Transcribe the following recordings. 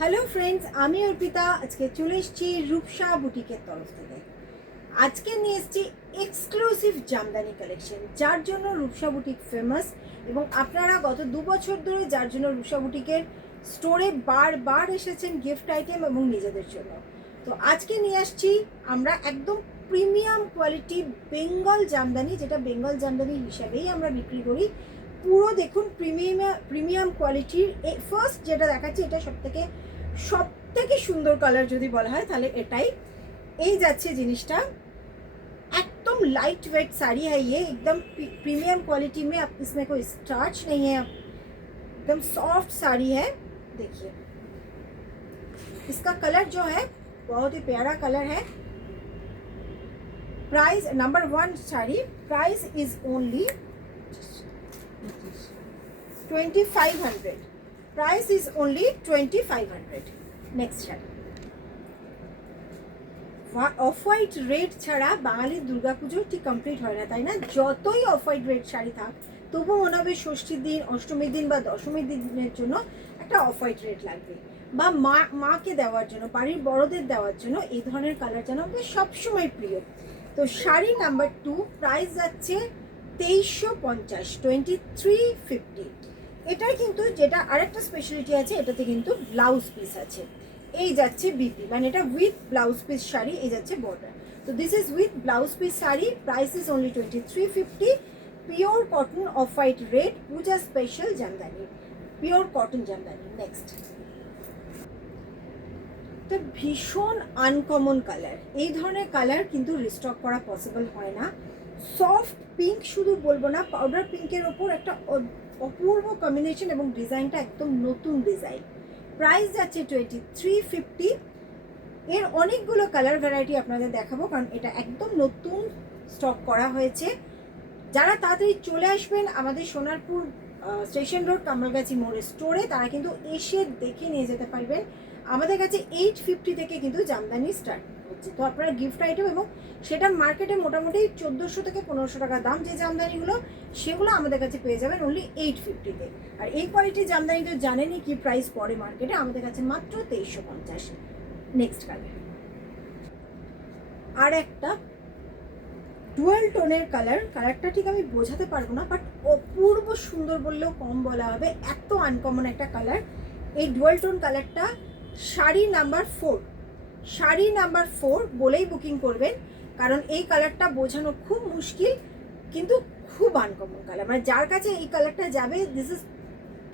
Hello friends, আমি অর্পিতা। আজকে চলে এসেছি রূপসা বুটিকের তরফ থেকে। আজকে নিয়ে এসেছি এক্সক্লুসিভ জামদানি কালেকশন, যার জন্য রূপসা বুটিক ফেমাস। এবং আপনারা গত 2 বছর ধরে যার জন্য রূপসা বুটিকের স্টোরে বারবার এসেছেন গিফট আইটেম এবং নিজেদের জন্য। তো আজকে নিয়ে আসছি আমরা একদম প্রিমিয়াম কোয়ালিটি বেঙ্গল জামদানি, যেটা বেঙ্গল জামদানি হিসাবেই আমরা বিক্রি করি। পুরো দেখুন প্রিমিয়াম কোয়ালিটির। ফার্স্ট যেটা দেখাচ্ছি, এটা সব থেকে সুন্দর কালার যদি বলা হয় তাহলে এটাই। এই যাচ্ছে জিনিসটা, एकदम लाइट वेट साड़ी है ये, एकदम प्रीमियम क्वालिटी में। आप इसमें कोई स्टार्च नहीं है, एकदम सॉफ्ट साड़ी है। देखिए इसका कलर जो है बहुत ही प्यारा कलर है। Price number 1 sari, price is only 2500। Price is only 2500। Next sari off white red ছাড়া বাঙালির দুর্গাপুজো ঠিক কমপ্লিট হয় না, তাই না? যতই অফ হোয়াইট রেড শাড়ি থাক, তবু মনে হবে ষষ্ঠীর দিন, অষ্টমীর দিন বা দশমীর দিনের জন্য একটা অফ হোয়াইট রেড লাগবে, বা মাকে দেওয়ার জন্য, বাড়ির বড়দের দেওয়ার জন্য এই ধরনের কালার যেন আমাদের সবসময় প্রিয়। তো শাড়ি নাম্বার 2, প্রাইস যাচ্ছে 2350, 2350। এটার কিন্তু যেটা আরেকটা স্পেশালিটি আছে, এটাতে কিন্তু ব্লাউজ পিস আছে। এই যাচ্ছে বিপি, মানে এটা উইথ ব্লাউজ পিস শাড়ি, এই যাচ্ছে বর্ডার। তো this is with blouse piece sari, price is only 2350। Pure cotton off white red, Puja special Jamdani, pure cotton Jamdani. Next, এটা ভীষণ আনকমন কালার। এই ধরনের কালার কিন্তু রিস্টক করা পসিবল হয় না। সফট পিঙ্ক শুধু বলবো না, পাউডার পিঙ্কের ওপর একটা অপূর্ব কম্বিনেশন, এবং ডিজাইনটা একদম নতুন ডিজাইন। প্রাইস যাচ্ছে 2350। এর অনেকগুলো কালার ভ্যারাইটি আপনাদের দেখাবো, কারণ এটা একদম নতুন স্টক করা হয়েছে। যারা তাড়াতাড়ি চলে আসবেন আমাদের সোনারপুর স্টেশন রোড কামরাগাছি মোড়ের স্টোরে, তারা কিন্তু এসে দেখে নিয়ে যেতে পারবেন। আমাদের কাছে 850 থেকে কিন্তু জামদানি স্টার্ট হচ্ছে। তো আপনারা গিফট আইটেম, এবং সেটা মার্কেটে মোটামুটি 1400 থেকে 1500 টাকা দাম যে জামদানিগুলো, সেগুলো আমাদের কাছে পেয়ে যাবেন অনলি 850-তে। আর এই কোয়ালিটির জামদানি তো জানেনই কি প্রাইস পড়ে মার্কেটে, আমাদের কাছে মাত্র 2350। নেক্সট কালার, আর একটা ডুয়াল টোনের কালারটা ঠিক আমি বোঝাতে পারবো না, বাট অপূর্ব সুন্দর বললেও কম বলা হবে, এত আনকমন একটা কালার। এই ডুয়াল টোন কালারটা শাড়ি নাম্বার 4, শাড়ি নাম্বার 4 বলেই বুকিং করবেন, কারণ এই কালারটা বোঝানো খুব মুশকিল, কিন্তু খুব আনকমন কালার। মানে যার কাছে এই কালারটা যাবে, this is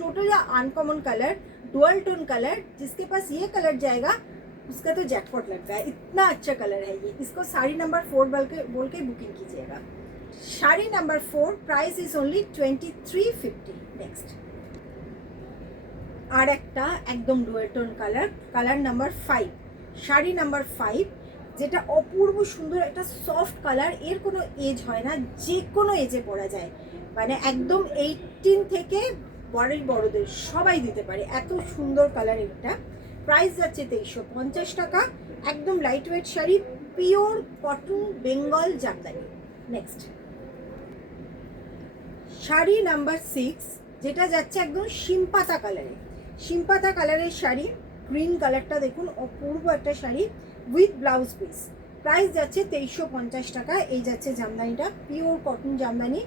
totally uncommon colour, dual tone colour. जिसके पास ये कलर जाएगा उसका तो जैकपॉट लगता है, इतना अच्छा कलर है ये। इसको साड़ी नंबर 4 बोल के बुकिंग कीजिएगा। Sari number 4, price is only 2350। Next, আর একটা একদম dual tone colour number 5, sari number 5, যেটা অপূর্ব সুন্দর একটা সফট কালার। এর কোনো এজ হয় না, যে কোনো এজে পরা যায়, মানে একদম 18 থেকে বাড়ির বড়দের সবাই দিতে পারে, এত সুন্দর কালার এটা। প্রাইস যাচ্ছে 2350 টাকা। একদম light weight sari, pure cotton Bengal Jamdani. Next, sari number 6, যেটা যাচ্ছে একদম শিমপাতা কালারে, শিমপাতা কালারের শাড়ি। গ্রিন কালারটা দেখুন, অপূর্ব একটা sari with blouse piece. Price যাচ্ছে 2350 টাকা। এই যাচ্ছে জামদানিটা, পিওর কটন জামদানি।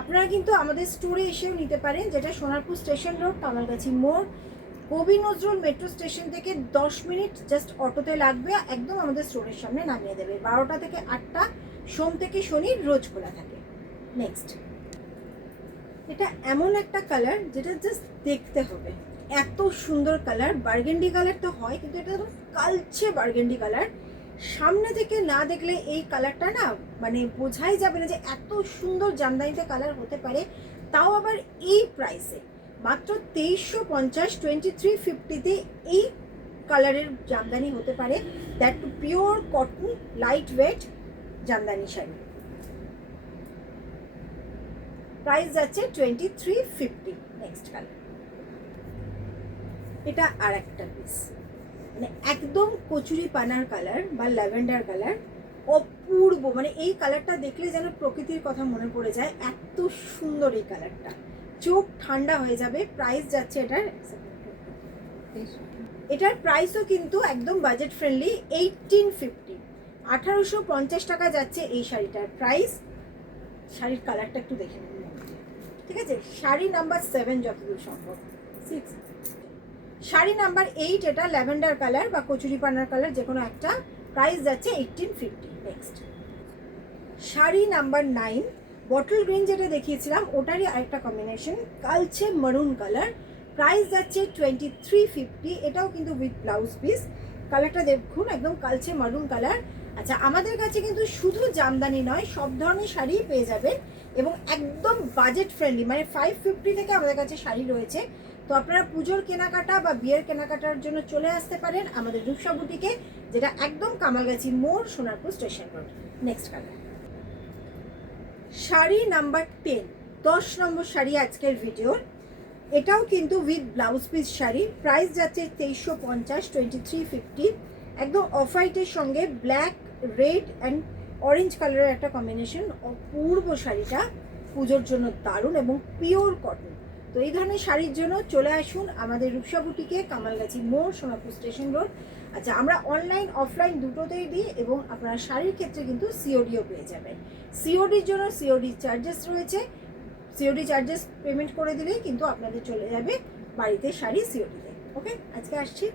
আপনারা কিন্তু আমাদের স্টোরে এসেও নিতে পারেন, যেটা সোনারপুর স্টেশন রোড কামারগাছি মোড়, কবি নজরুল মেট্রো স্টেশন থেকে 10 মিনিট জাস্ট অটোতে লাগবে, একদম আমাদের স্টোরের সামনে নামিয়ে দেবে। 12টা থেকে 8টা, সোম থেকে শনি রোজ খোলা থাকে। নেক্সট, এটা এমন একটা কালার যেটা জাস্ট দেখতে হবে, এত সুন্দর কালার। বার্গেন্ডি কালার তো হয়, কিন্তু এটা কালচে বার্গেন্ডি কালার। সামনে থেকে না দেখলে এই কালারটা না, মানে বোঝাই যাবে না যে এত সুন্দর জামদানিতে কালার হতে পারে, তাও আবার এই প্রাইসে। মাত্র 2350, 2350-তে এই কালারের জামদানি হতে পারে, that to pure cotton lightweight jamdani sari. Price যাচ্ছে 2350। নেক্সট কালার, এটা আর একটা পিস, মানে একদম কচুরি পানার কালার বা ল্যাভেন্ডার কালার, অপূর্ব। মানে এই কালারটা দেখলে যেন প্রকৃতির কথা মনে পড়ে যায়, এত সুন্দর এই কালারটা, চোখ ঠান্ডা হয়ে যাবে। প্রাইস যাচ্ছে এটার এটার প্রাইসও কিন্তু একদম বাজেট ফ্রেন্ডলি, 1850, 1850 টাকা যাচ্ছে এই শাড়িটার প্রাইস। শাড়ির কালারটা একটু দেখে নেবেন, ঠিক আছে? শাড়ি নাম্বার 7 যতদূর সম্ভব, 6, শাড়ি নাম্বার 8, এটা ল্যাভেন্ডার কালার বা কচুরি পানার কালার, যে কোনো একটা, প্রাইস যাচ্ছে 1850। Next sari number 9, bottle green যেটা দেখিয়েছিলাম ওটারই আরেকটা কম্বিনেশন, কালচে মারুন কালার, প্রাইস যাচ্ছে 2350। এটাও কিন্তু উইথ ব্লাউজ পিস। কালারটা দেখুন, একদম কালচে মারুন কালার। আচ্ছা, আমাদের কাছে কিন্তু শুধু জামদানি নয়, সব ধরনের শাড়ি পেয়ে যাবেন এবং একদম বাজেট ফ্রেন্ডলি, মানে 550 থেকে আমাদের কাছে শাড়ি রয়েছে। তো আপনারা পুজোর কেনাকাটা বা বিয়ের কেনাকাটার জন্য চলে আসতে পারেন আমাদের রূপসা বুটিকে, যেটা একদম কামালগাছি মোড়, Sonarpur station road. Next colour sari number 10, 10 নম্বর শাড়ি আজকের ভিডিওর। এটাও কিন্তু with blouse piece sari, price যাচ্ছে 2350, 2350। একদম অফ হোয়াইটের সঙ্গে ব্ল্যাক, রেড অ্যান্ড অরেঞ্জ কালারের একটা কম্বিনেশন। অপূর্ব শাড়িটা, পুজোর জন্য দারুণ এবং পিওর কটন। তো এই ধরনের শাড়ির জন্য চলে আসুন আমাদের রূপসা বুটিকে, কামালগাছি মোড়, সোনারপুর স্টেশন রোড। আচ্ছা, আমরা অনলাইন অফলাইন দুটোতেই দিই এবং আপনারা শাড়ির ক্ষেত্রে কিন্তু সিওডিও পেয়ে যাবেন। সিওডির জন্য সিওডি চার্জেস রয়েছে, সিওডি চার্জেস পেমেন্ট করে দিলেই কিন্তু আপনাদের চলে যাবে বাড়িতে শাড়ি সিওডিতে। ওকে, আজকে আসছি।